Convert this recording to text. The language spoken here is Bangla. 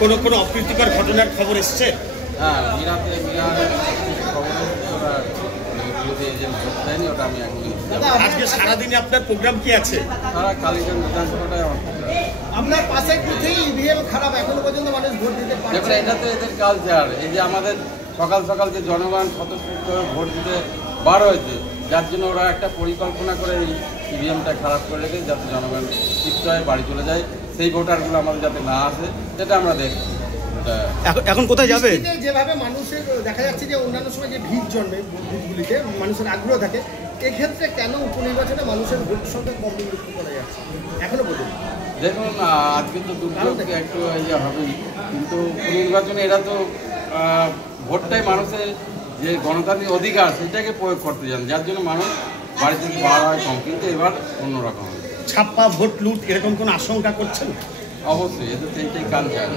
কোনো অপ্রীতিকর ঘটনার খবর এসছে? হ্যাঁ, মিরাতে খবর ওরা যে ভোট দেয়নি, ওটা আমি এখনই। আজকে সারাদিনে আপনার প্রোগ্রাম কি আছে? সারা কালীগঞ্জ বিধানসভাটাই আমার প্রোগ্রাম। আপনার পাশে কোথায় ইভিএম খারাপ, এখনো পর্যন্ত মানুষ ভোট দিতে পারছে দেখুন, এটা তো এদের কালচার। এই যে আমাদের সকাল সকাল যে জনগণ স্বতঃস্ফূর্ত ভোট দিতে বার হয়েছে, যার জন্য ওরা একটা পরিকল্পনা করে এই ইভিএমটা খারাপ করে রেখে যাতে জনগণ শিফট হয়, বাড়ি চলে যায়, সেই ভোটারগুলো আমাদের যাতে না আসে, সেটা আমরা দেখছি। এখন কোথায় যাবে? যেভাবে মানুষের দেখা যাচ্ছে যে অন্যান্য সময় যে ভিড় জন্মে বুথগুলিতে, মানুষের আগ্রহ থাকে, এক্ষেত্রে কেন উপনির্বাচনে মানুষের ভোট সংখ্যা কম লক্ষ্য করা যাচ্ছে এখনো পর্যন্ত? দেখুন, আজকে তো দুর্যোগ একটু ইয়ে হবেই, কিন্তু উপনির্বাচনে এরা তো ভোটটাই মানুষের যে গণতান্ত্রিক অধিকার, সেটাকে প্রয়োগ করতে যান, যার জন্য মানুষ বাড়ি থেকে বার হয় কম। কিন্তু এবার অন্যরকম, ছাপ্পা ভোট লুট এরকম কোনো আশঙ্কা করছেন? অবশ্যই এদের সেইটাই কালচার।